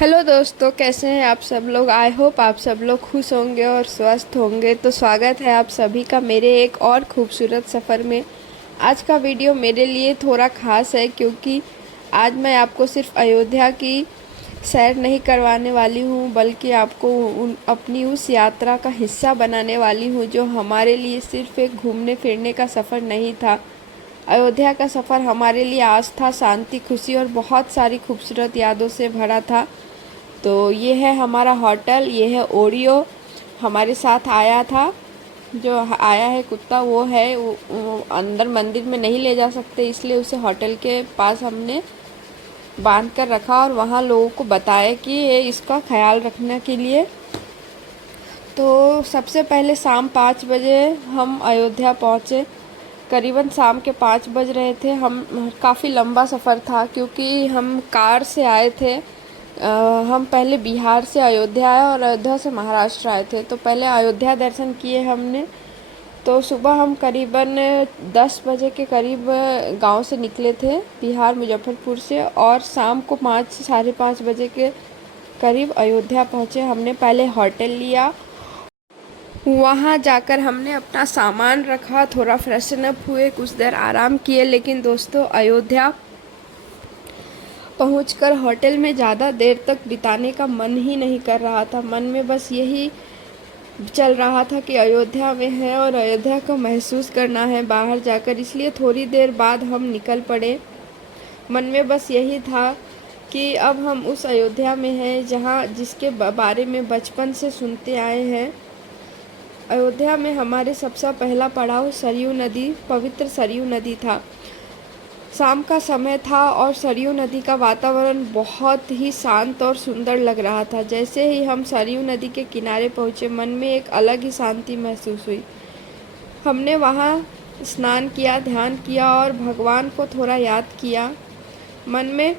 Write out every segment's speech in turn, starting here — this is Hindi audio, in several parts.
हेलो दोस्तों, कैसे हैं आप सब लोग। आई होप आप सब लोग खुश होंगे और स्वस्थ होंगे। तो स्वागत है आप सभी का मेरे एक और खूबसूरत सफ़र में। आज का वीडियो मेरे लिए थोड़ा ख़ास है क्योंकि आज मैं आपको सिर्फ अयोध्या की सैर नहीं करवाने वाली हूँ, बल्कि आपको अपनी उस यात्रा का हिस्सा बनाने वाली हूँ जो हमारे लिए सिर्फ एक घूमने फिरने का सफ़र नहीं था। अयोध्या का सफ़र हमारे लिए आस्था, शांति, खुशी और बहुत सारी खूबसूरत यादों से भरा था। तो ये है हमारा होटल, ये है ओरियो। हमारे साथ आया था, जो आया है कुत्ता वो है। वो अंदर मंदिर में नहीं ले जा सकते, इसलिए उसे होटल के पास हमने बांध कर रखा और वहाँ लोगों को बताया कि ये इसका ख्याल रखने के लिए। तो सबसे पहले शाम 5 बजे हम अयोध्या पहुँचे। करीबन शाम के 5 बज रहे थे। हम काफ़ी लंबा सफ़र था क्योंकि हम कार से आए थे। हम पहले बिहार से अयोध्या आए और अयोध्या से महाराष्ट्र आए थे। तो पहले अयोध्या दर्शन किए हमने। तो सुबह हम करीबन 10 बजे के करीब गांव से निकले थे, बिहार मुजफ्फरपुर से, और शाम को 5 साढ़े 5 बजे के करीब अयोध्या पहुंचे। हमने पहले होटल लिया, वहाँ जाकर हमने अपना सामान रखा, थोड़ा फ्रेशन अप हुए, कुछ देर आराम किए। लेकिन दोस्तों, अयोध्या पहुंचकर होटल में ज़्यादा देर तक बिताने का मन ही नहीं कर रहा था। मन में बस यही चल रहा था कि अयोध्या में है और अयोध्या को महसूस करना है बाहर जाकर। इसलिए थोड़ी देर बाद हम निकल पड़े। मन में बस यही था कि अब हम उस अयोध्या में हैं जहाँ जिसके बारे में बचपन से सुनते आए हैं। अयोध्या में हमारे सबसे पहला पड़ाव सरयू नदी, पवित्र सरयू नदी था। शाम का समय था और सरयू नदी का वातावरण बहुत ही शांत और सुंदर लग रहा था। जैसे ही हम सरयू नदी के किनारे पहुँचे, मन में एक अलग ही शांति महसूस हुई। हमने वहाँ स्नान किया, ध्यान किया और भगवान को थोड़ा याद किया। मन में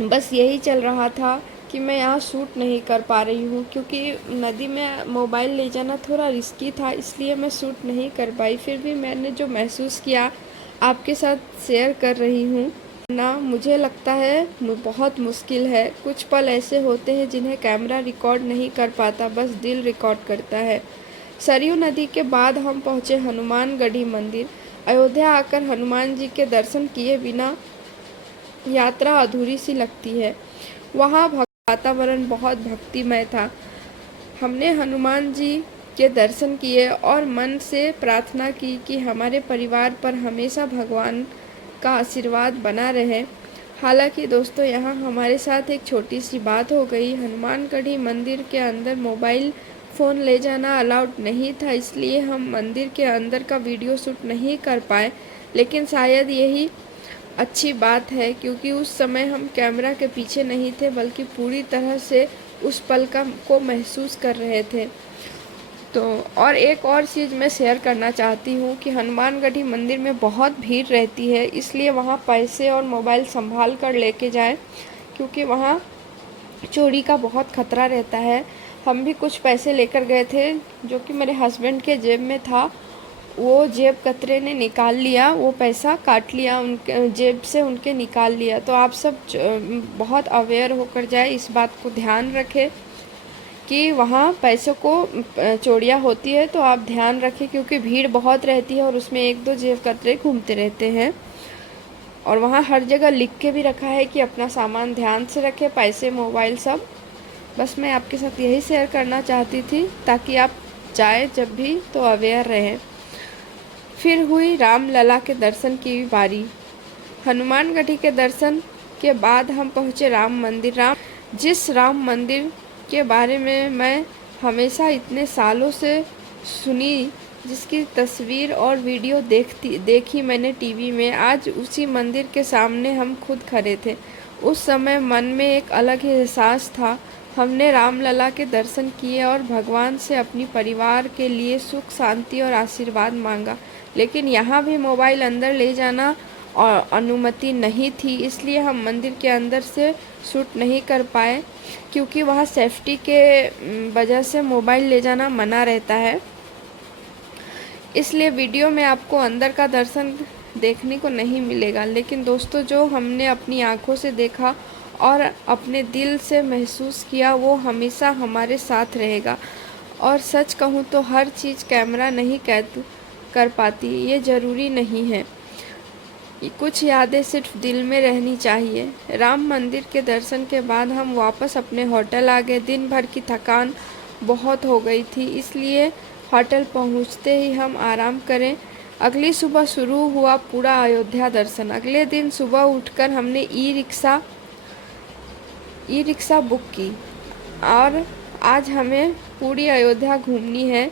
बस यही चल रहा था कि मैं यहाँ शूट नहीं कर पा रही हूँ क्योंकि नदी में मोबाइल ले जाना थोड़ा रिस्की था, इसलिए मैं शूट नहीं कर पाई। फिर भी मैंने जो महसूस किया आपके साथ शेयर कर रही हूँ ना। मुझे लगता है बहुत मुश्किल है। कुछ पल ऐसे होते हैं जिन्हें कैमरा रिकॉर्ड नहीं कर पाता, बस दिल रिकॉर्ड करता है। सरयू नदी के बाद हम पहुँचे हनुमानगढ़ी मंदिर। अयोध्या आकर हनुमान जी के दर्शन किए बिना यात्रा अधूरी सी लगती है। वहाँ वातावरण बहुत भक्तिमय था। हमने हनुमान जी के दर्शन किए और मन से प्रार्थना की कि हमारे परिवार पर हमेशा भगवान का आशीर्वाद बना रहे। हालांकि दोस्तों, यहाँ हमारे साथ एक छोटी सी बात हो गई। हनुमानगढ़ी मंदिर के अंदर मोबाइल फ़ोन ले जाना अलाउड नहीं था, इसलिए हम मंदिर के अंदर का वीडियो शूट नहीं कर पाए। लेकिन शायद यही अच्छी बात है क्योंकि उस समय हम कैमरा के पीछे नहीं थे, बल्कि पूरी तरह से उस पल को महसूस कर रहे थे। तो और एक और चीज़ मैं शेयर करना चाहती हूँ कि हनुमानगढ़ी मंदिर में बहुत भीड़ रहती है, इसलिए वहाँ पैसे और मोबाइल संभाल कर लेके जाएं क्योंकि वहाँ चोरी का बहुत खतरा रहता है। हम भी कुछ पैसे लेकर गए थे जो कि मेरे हस्बैंड के जेब में था। वो जेब कतरे ने निकाल लिया, वो पैसा काट लिया, उनके जेब से उनके निकाल लिया। तो आप सब बहुत अवेयर होकर जाए, इस बात को ध्यान रखें कि वहाँ पैसों को चोरियाँ होती है। तो आप ध्यान रखें क्योंकि भीड़ बहुत रहती है और उसमें एक दो जेब कतरे घूमते रहते हैं। और वहाँ हर जगह लिख के भी रखा है कि अपना सामान ध्यान से रखें, पैसे, मोबाइल सब। बस मैं आपके साथ यही शेयर करना चाहती थी ताकि आप जाए जब भी तो अवेयर रहें। फिर हुई रामलला के दर्शन की बारी। हनुमानगढ़ी के दर्शन के बाद हम पहुँचे राम मंदिर। जिस राम मंदिर के बारे में मैं हमेशा इतने सालों से सुनी, जिसकी तस्वीर और वीडियो देखी मैंने टीवी में, आज उसी मंदिर के सामने हम खुद खड़े थे। उस समय मन में एक अलग ही एहसास था। हमने रामलला के दर्शन किए और भगवान से अपनी परिवार के लिए सुख, शांति और आशीर्वाद मांगा। लेकिन यहाँ भी मोबाइल अंदर ले जाना और अनुमति नहीं थी, इसलिए हम मंदिर के अंदर से शूट नहीं कर पाए क्योंकि वहाँ सेफ्टी के वजह से मोबाइल ले जाना मना रहता है। इसलिए वीडियो में आपको अंदर का दर्शन देखने को नहीं मिलेगा। लेकिन दोस्तों, जो हमने अपनी आँखों से देखा और अपने दिल से महसूस किया वो हमेशा हमारे साथ रहेगा। और सच कहूँ तो हर चीज़ कैमरा नहीं कैद कर पाती, ये ज़रूरी नहीं है। कुछ यादें सिर्फ दिल में रहनी चाहिए। राम मंदिर के दर्शन के बाद हम वापस अपने होटल आ गए। दिन भर की थकान बहुत हो गई थी, इसलिए होटल पहुंचते ही हम आराम करें। अगली सुबह शुरू हुआ पूरा अयोध्या दर्शन। अगले दिन सुबह उठकर हमने ई रिक्शा बुक की और आज हमें पूरी अयोध्या घूमनी है।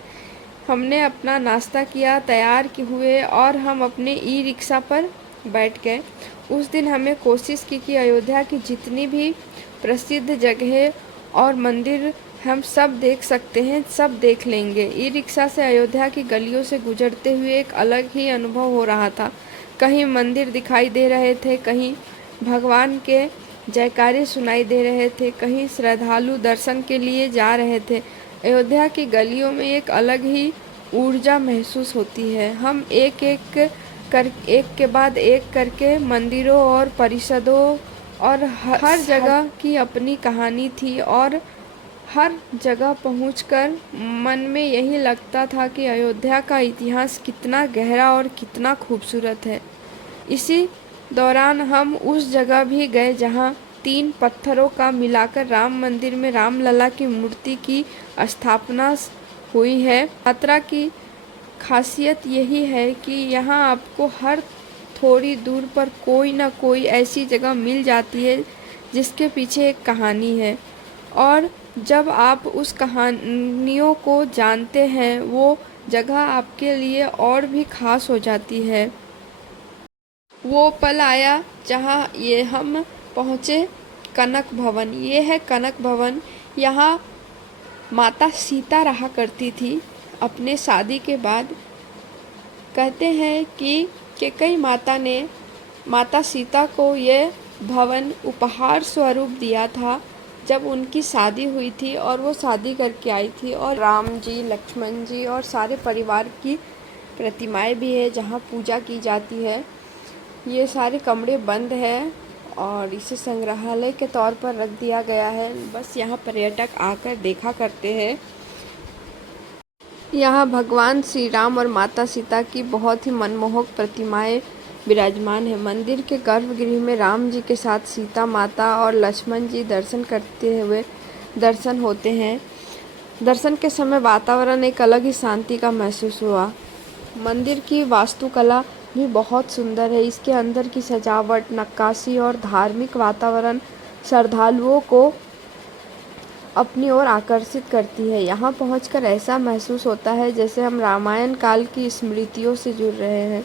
हमने अपना नाश्ता किया, तैयार हुए और हम अपने ई रिक्शा पर बैठ गए। उस दिन हमें कोशिश की कि अयोध्या की जितनी भी प्रसिद्ध जगह और मंदिर हम सब देख सकते हैं, सब देख लेंगे। ई रिक्शा से अयोध्या की गलियों से गुजरते हुए एक अलग ही अनुभव हो रहा था। कहीं मंदिर दिखाई दे रहे थे, कहीं भगवान के जयकारे सुनाई दे रहे थे, कहीं श्रद्धालु दर्शन के लिए जा रहे थे। अयोध्या की गलियों में एक अलग ही ऊर्जा महसूस होती है। हम एक के बाद एक करके मंदिरों और परिषदों और हर जगह की अपनी कहानी थी और हर जगह पहुंचकर मन में यही लगता था कि अयोध्या का इतिहास कितना गहरा और कितना खूबसूरत है। इसी दौरान हम उस जगह भी गए जहां 3 पत्थरों का मिलाकर राम मंदिर में रामलला की मूर्ति की स्थापना हुई है। यात्रा की खासियत यही है कि यहाँ आपको हर थोड़ी दूर पर कोई ना कोई ऐसी जगह मिल जाती है जिसके पीछे एक कहानी है, और जब आप उस कहानियों को जानते हैं वो जगह आपके लिए और भी खास हो जाती है। वो पल आया जहाँ ये हम पहुँचे कनक भवन। ये है कनक भवन। यहाँ माता सीता रहा करती थी अपने शादी के बाद। कहते हैं कि कैकेयी माता ने माता सीता को ये भवन उपहार स्वरूप दिया था जब उनकी शादी हुई थी और वो शादी करके आई थी। और राम जी, लक्ष्मण जी और सारे परिवार की प्रतिमाएं भी है जहाँ पूजा की जाती है। ये सारे कमरे बंद हैं और इसे संग्रहालय के तौर पर रख दिया गया है। बस यहाँ पर्यटक आकर देखा करते हैं। यहाँ भगवान श्री राम और माता सीता की बहुत ही मनमोहक प्रतिमाएं विराजमान है। मंदिर के गर्भगृह में राम जी के साथ सीता माता और लक्ष्मण जी दर्शन करते हुए दर्शन होते हैं। दर्शन के समय वातावरण एक अलग ही शांति का महसूस हुआ। मंदिर की वास्तुकला भी बहुत सुंदर है। इसके अंदर की सजावट, नक्काशी और धार्मिक वातावरण श्रद्धालुओं को अपनी ओर आकर्षित करती है। यहाँ पहुंचकर ऐसा महसूस होता है जैसे हम रामायण काल की स्मृतियों से जुड़ रहे हैं।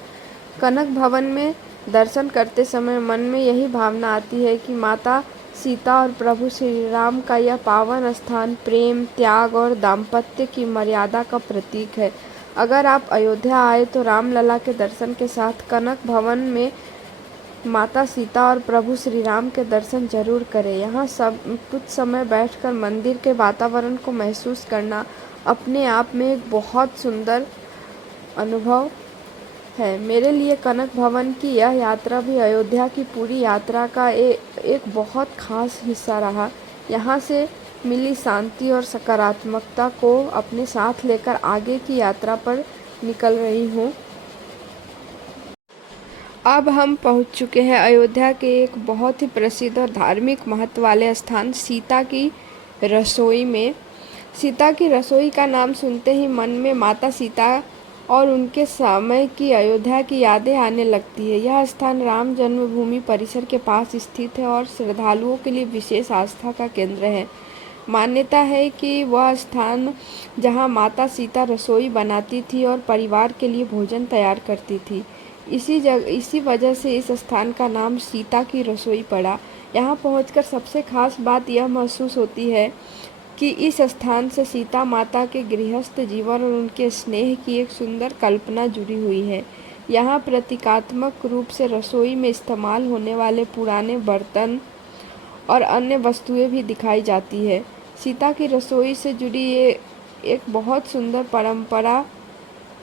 कनक भवन में दर्शन करते समय मन में यही भावना आती है कि माता सीता और प्रभु श्री राम का यह पावन स्थान प्रेम, त्याग और दाम्पत्य की मर्यादा का प्रतीक है। अगर आप अयोध्या आए तो रामलला के दर्शन के साथ कनक भवन में माता सीता और प्रभु श्री राम के दर्शन जरूर करें। यहाँ सब कुछ समय बैठकर मंदिर के वातावरण को महसूस करना अपने आप में एक बहुत सुंदर अनुभव है। मेरे लिए कनक भवन की यह यात्रा भी अयोध्या की पूरी यात्रा का एक बहुत खास हिस्सा रहा। यहाँ से मिली शांति और सकारात्मकता को अपने साथ लेकर आगे की यात्रा पर निकल रही हूँ। अब हम पहुँच चुके हैं अयोध्या के एक बहुत ही प्रसिद्ध और धार्मिक महत्व वाले स्थान सीता की रसोई में। सीता की रसोई का नाम सुनते ही मन में माता सीता और उनके समय की अयोध्या की यादें आने लगती है। यह स्थान राम जन्मभूमि परिसर के पास स्थित है और श्रद्धालुओं के लिए विशेष आस्था का केंद्र है। मान्यता है कि वह स्थान जहां माता सीता रसोई बनाती थी और परिवार के लिए भोजन तैयार करती थी। इसी वजह से इस स्थान का नाम सीता की रसोई पड़ा। यहाँ पहुंचकर सबसे खास बात यह महसूस होती है कि इस स्थान से सीता माता के गृहस्थ जीवन और उनके स्नेह की एक सुंदर कल्पना जुड़ी हुई है। यहाँ प्रतीकात्मक रूप से रसोई में इस्तेमाल होने वाले पुराने बर्तन और अन्य वस्तुएं भी दिखाई जाती है। सीता की रसोई से जुड़ी ये एक बहुत सुंदर परंपरा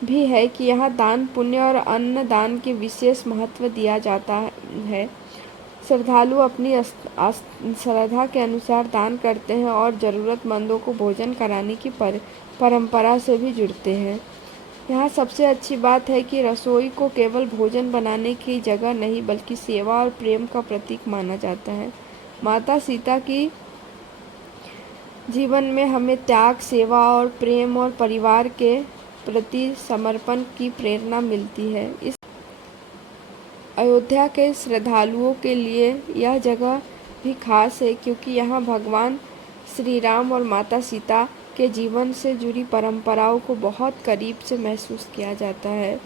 भी है कि यहाँ दान पुण्य और अन्न दान के विशेष महत्व दिया जाता है। श्रद्धालु अपनी श्रद्धा के अनुसार दान करते हैं और ज़रूरतमंदों को भोजन कराने की परंपरा से भी जुड़ते हैं। यहाँ सबसे अच्छी बात है कि रसोई को केवल भोजन बनाने की जगह नहीं बल्कि सेवा और प्रेम का प्रतीक माना जाता है। माता सीता की जीवन में हमें त्याग, सेवा और प्रेम और परिवार के प्रति समर्पण की प्रेरणा मिलती है। इस अयोध्या के श्रद्धालुओं के लिए यह जगह भी खास है क्योंकि यहाँ भगवान श्री राम और माता सीता के जीवन से जुड़ी परंपराओं को बहुत करीब से महसूस किया जाता है।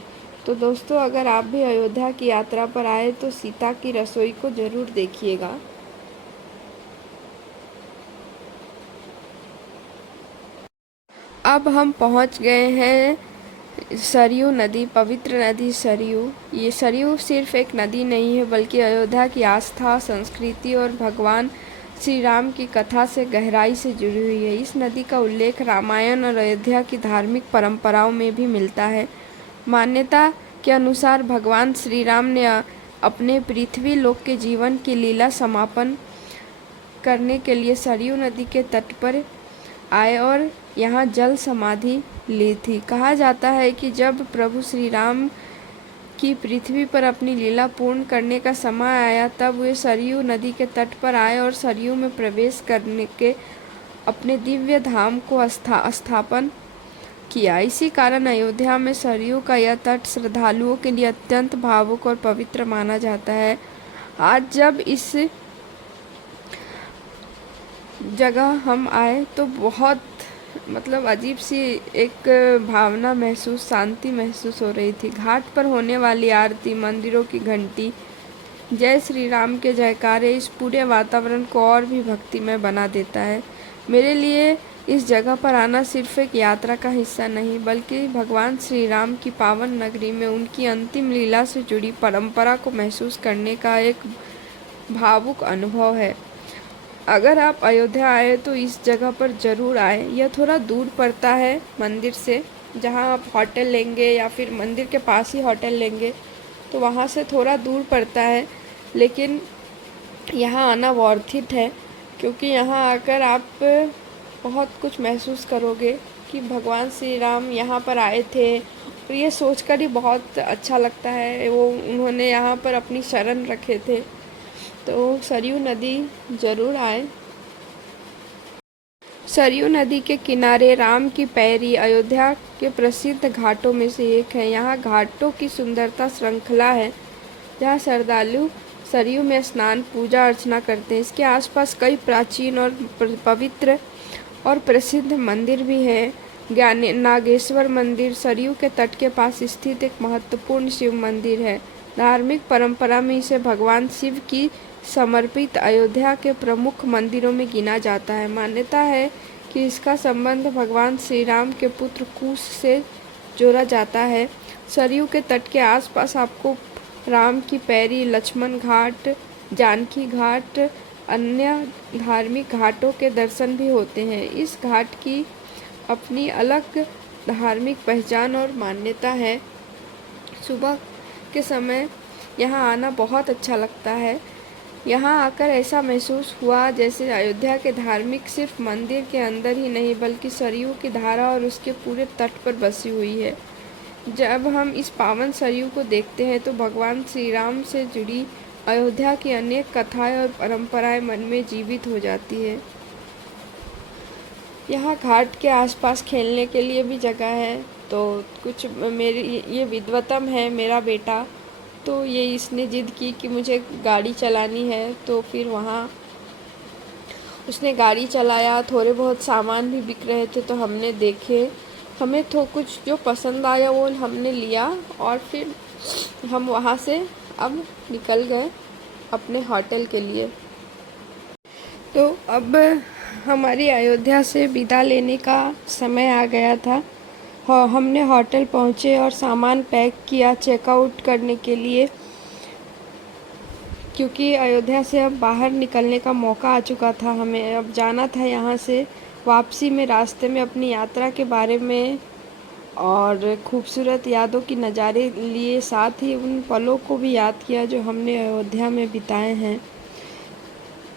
तो दोस्तों, अगर आप भी अयोध्या की यात्रा पर आए तो सीता की रसोई को ज़रूर देखिएगा। अब हम पहुंच गए हैं सरयू नदी, पवित्र नदी सरयू। ये सरयू सिर्फ एक नदी नहीं है बल्कि अयोध्या की आस्था, संस्कृति और भगवान श्री राम की कथा से गहराई से जुड़ी हुई है। इस नदी का उल्लेख रामायण और अयोध्या की धार्मिक परंपराओं में भी मिलता है। मान्यता के अनुसार भगवान श्री राम ने अपने पृथ्वी लोक के जीवन की लीला समापन करने के लिए सरयू नदी के तट पर आए और यहाँ जल समाधि ली थी। कहा जाता है कि जब प्रभु श्री राम की पृथ्वी पर अपनी लीला पूर्ण करने का समय आया तब वे सरयू नदी के तट पर आए और सरयू में प्रवेश करने के अपने दिव्य धाम को स्थापन किया। इसी कारण अयोध्या में सरयू का यह तट श्रद्धालुओं के लिए अत्यंत भावुक और पवित्र माना जाता है। आज जब इस जगह हम आए तो बहुत अजीब सी एक भावना महसूस, शांति महसूस हो रही थी। घाट पर होने वाली आरती, मंदिरों की घंटी, जय श्री राम के जयकारे इस पूरे वातावरण को और भी भक्तिमय बना देता है। मेरे लिए इस जगह पर आना सिर्फ एक यात्रा का हिस्सा नहीं बल्कि भगवान श्री राम की पावन नगरी में उनकी अंतिम लीला से जुड़ी परंपरा को महसूस करने का एक भावुक अनुभव है। अगर आप अयोध्या आए तो इस जगह पर ज़रूर आए। यह थोड़ा दूर पड़ता है मंदिर से, जहाँ आप होटल लेंगे या फिर मंदिर के पास ही होटल लेंगे तो वहाँ से थोड़ा दूर पड़ता है, लेकिन यहाँ आना वर्थ इट है क्योंकि यहाँ आकर आप बहुत कुछ महसूस करोगे कि भगवान श्री राम यहाँ पर आए थे और ये सोचकर ही बहुत अच्छा लगता है। उन्होंने यहाँ पर अपनी शरण रखे थे। तो सरयू नदी ज़रूर आए। सरयू नदी के किनारे राम की पैरी अयोध्या के प्रसिद्ध घाटों में से एक है। यहाँ घाटों की सुंदरता श्रृंखला है जहाँ श्रद्धालु सरयू में स्नान, पूजा अर्चना करते हैं। इसके आसपास कई प्राचीन और पवित्र और प्रसिद्ध मंदिर भी हैं। नागेश्वर मंदिर सरयू के तट के पास स्थित एक महत्वपूर्ण शिव मंदिर है। धार्मिक परंपरा में इसे भगवान शिव की समर्पित अयोध्या के प्रमुख मंदिरों में गिना जाता है। मान्यता है कि इसका संबंध भगवान श्री राम के पुत्र कुश से जोड़ा जाता है। सरयू के तट के आसपास आपको राम की पैरी, लक्ष्मण घाट, जानकी घाट, अन्य धार्मिक घाटों के दर्शन भी होते हैं। इस घाट की अपनी अलग धार्मिक पहचान और मान्यता है। सुबह के समय यहाँ आना बहुत अच्छा लगता है। यहाँ आकर ऐसा महसूस हुआ जैसे अयोध्या के धार्मिक सिर्फ मंदिर के अंदर ही नहीं बल्कि सरयू की धारा और उसके पूरे तट पर बसी हुई है। जब हम इस पावन सरयू को देखते हैं तो भगवान श्री राम से जुड़ी अयोध्या की अनेक कथाएं और परंपराएं मन में जीवित हो जाती है। यहाँ घाट के आसपास खेलने के लिए भी जगह है। तो कुछ ये विद्वतम है मेरा बेटा, तो ये इसने ज़िद की कि मुझे गाड़ी चलानी है, तो फिर वहाँ उसने गाड़ी चलाया। थोड़े बहुत सामान भी बिक रहे थे तो हमने देखे, हमें तो कुछ जो पसंद आया वो हमने लिया और फिर हम वहाँ से अब निकल गए अपने होटल के लिए। तो अब हमारी अयोध्या से विदा लेने का समय आ गया था। हमने होटल पहुँचे और सामान पैक किया चेकआउट करने के लिए, क्योंकि अयोध्या से अब बाहर निकलने का मौका आ चुका था। हमें अब जाना था यहाँ से। वापसी में रास्ते में अपनी यात्रा के बारे में और खूबसूरत यादों की नज़ारे लिए, साथ ही उन पलों को भी याद किया जो हमने अयोध्या में बिताए हैं।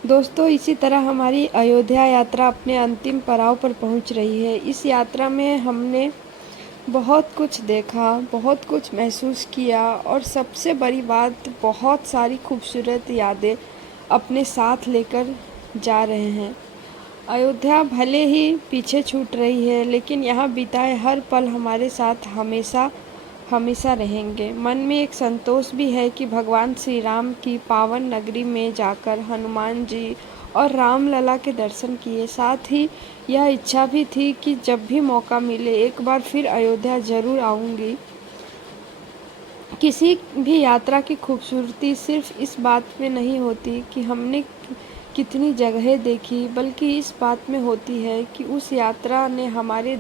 दोस्तों, इसी तरह हमारी अयोध्या यात्रा अपने अंतिम पड़ाव पर पहुंच रही है। इस यात्रा में हमने बहुत कुछ देखा, बहुत कुछ महसूस किया और सबसे बड़ी बात, बहुत सारी खूबसूरत यादें अपने साथ लेकर जा रहे हैं। अयोध्या भले ही पीछे छूट रही है, लेकिन यहाँ बिताए हर पल हमारे साथ हमेशा हमेशा रहेंगे। मन में एक संतोष भी है कि भगवान श्री राम की पावन नगरी में जाकर हनुमान जी और राम लला के दर्शन किए। साथ ही यह इच्छा भी थी कि जब भी मौका मिले एक बार फिर अयोध्या ज़रूर आऊँगी। किसी भी यात्रा की खूबसूरती सिर्फ इस बात में नहीं होती कि हमने कितनी जगहें देखी, बल्कि इस बात में होती है कि उस यात्रा ने हमारे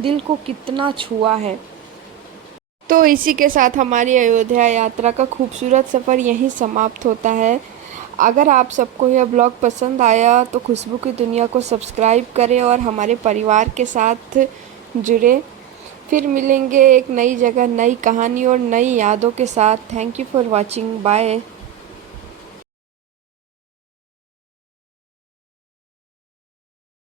दिल को कितना छुआ है। तो इसी के साथ हमारी अयोध्या यात्रा का खूबसूरत सफ़र यहीं समाप्त होता है। अगर आप सबको यह ब्लॉग पसंद आया तो खुशबू की दुनिया को सब्सक्राइब करें और हमारे परिवार के साथ जुड़े। फिर मिलेंगे एक नई जगह, नई कहानी और नई यादों के साथ। Thank you for watching. Bye.